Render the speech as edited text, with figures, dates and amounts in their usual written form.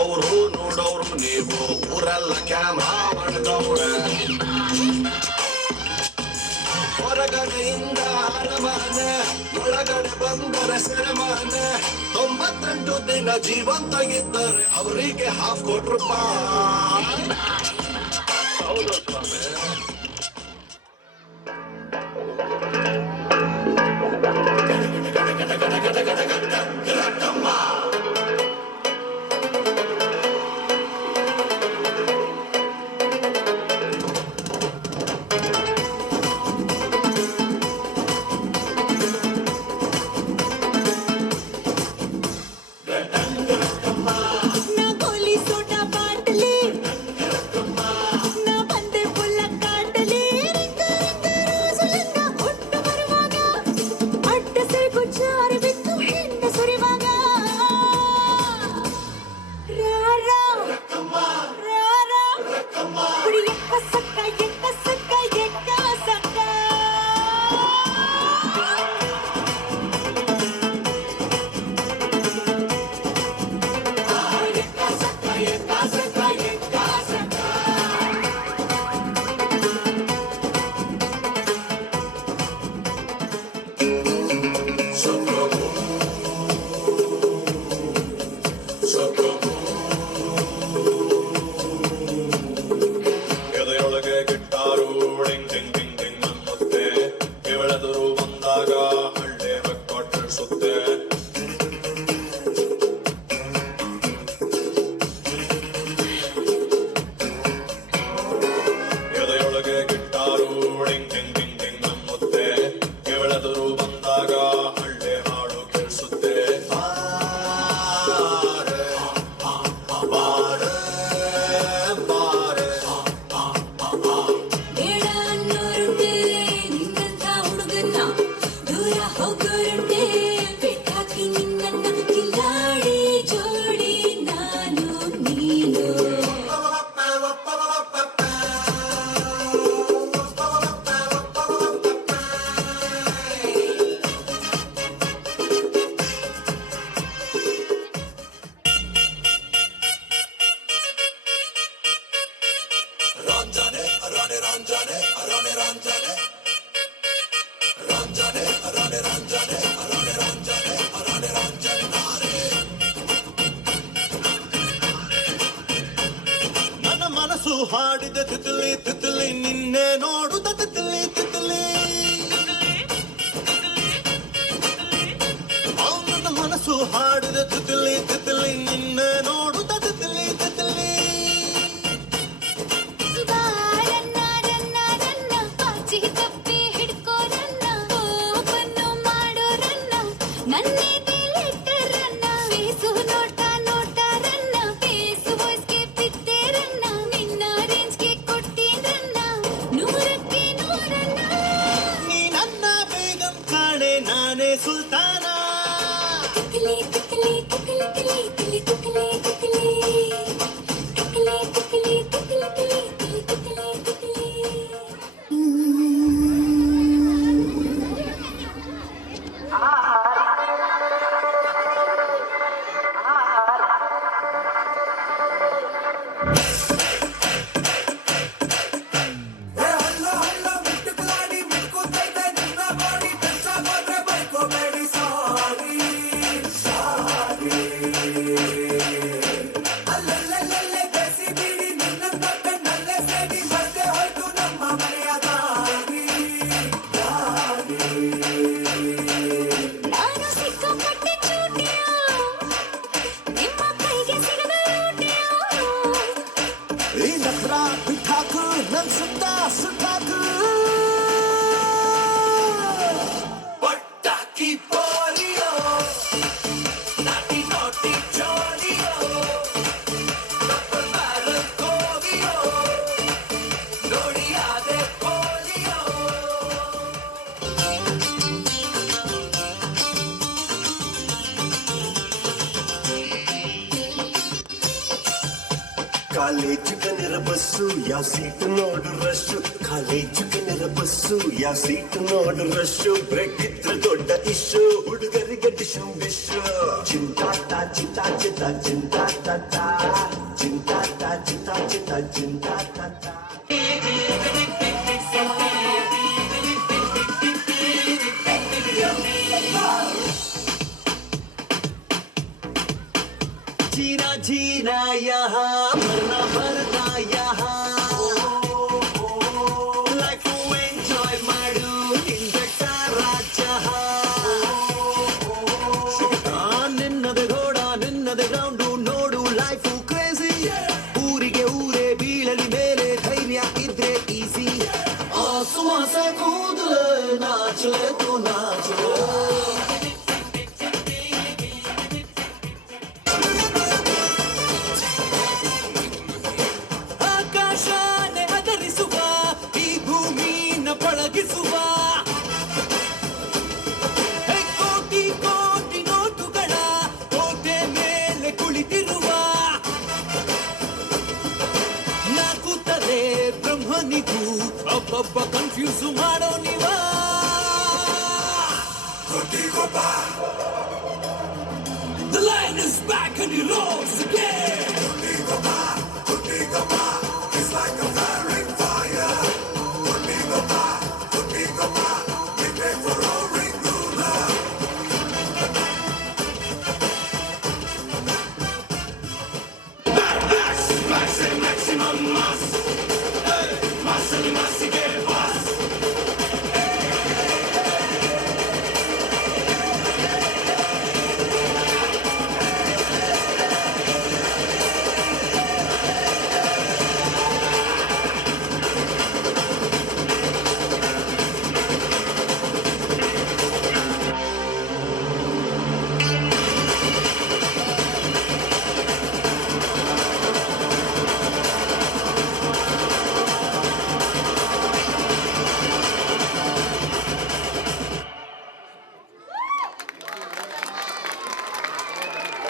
ಕೇಳೋರು ನೋಡೋರು ನೀವು ಊರೆಲ್ಲ ಕ್ಯಾಮ್ರಾ ಮಾಡ್ದವ್ರೆ. ಹೊರಗಡೆಯಿಂದ ಅರಮನೆ ಒಳಗಡೆ ಬಂದರೆ ಸೆರೆಮನೆ. 98 ದಿನ ಜೀವಂತ ಇದ್ದರೆ ಅವರಿಗೆ ₹50,000. ಹೌದು ಸ್ವಾಮಿ. ನನ್ನ ಮನಸ್ಸು ಹಾಡಿದ ತಿತಲಿ ತಿತಲಿ ನಿನ್ನೆ ನೋಡುದ ತಿತಲಿ ತಿತಲಿ. ನನ್ನ ಮನಸ್ಸು ಹಾಡಿದ ತಿತಲಿ ತಿತಲಿ ನಿನ್ನೆ ನೋಡುದ ತಿತಲಿ ತಿತಲಿ. ನಾನೇ ಸುಲ್ತಾನ. ಕಾಲೇಜು ಕನ್ನಡ ಬಸ್ಸು ಯಾವ ಸೀಟ್ ನೋಡು ರಶ್ ಕಾಲೇಜು ಕನ್ನಡ ಬಸ್ಸು ಯಾವ ಸೀಟ್ ನೋಡು ರಶ್ ಬ್ರೇಕ್ ಇದ್ರೆ ದೊಡ್ಡ ಇಶ್ಯೂ ಹುಡುಗರಿಗೆ ಡಿಶು ಬಿಶು ಚಿಂತಾಟ ಚಿಂತಾ ಚಿಂತ ಚಿಂತಾಟ ಚಿಂತಾಟ ಚಿಂತಾ ಚಿಂತ ಚಿಂತಾಟ जीना जीना यहाँ मरना मरना यहाँ लाइफ ಎಂಜಾಯ್ ಮಾಡು ನಿಂದ ನಿನ್ನದ ಗೋಡ ನಿನ್ನದ ಗ್ರೌಂಡು ನೋಡು ಲೈಫು ಕ್ರೇಜಿ ಊರಿಗೆ ಊರೇ ಬೀಳಲಿ ಮೇಲೆ ಧೈರ್ಯ ಇದ್ರೆ ಈಸಿ ಆಸುವಾಸ ಕೂದಲು ನಾಚಲೆ ತು ನಾಚಲೆ ಆಕಾಶನೆ ಅದರಿಸುವ ಈ ಭೂಮಿನ ಪಳಗಿಸುವ ಕೋಟಿ ಕೋಟಿ ನೋಟುಗಳ ಕೋಟೆ ಮೇಲೆ ಕುಳಿತಿರುವ ನಾಕುತ್ತದೆ ಬ್ರಹ್ಮನಿಗೂ ಒಬ್ಬೊಬ್ಬ ಕನ್ಫ್ಯೂಸ್ ಮಾಡೋ ನೀವ The lion is back and he roars again. It's like a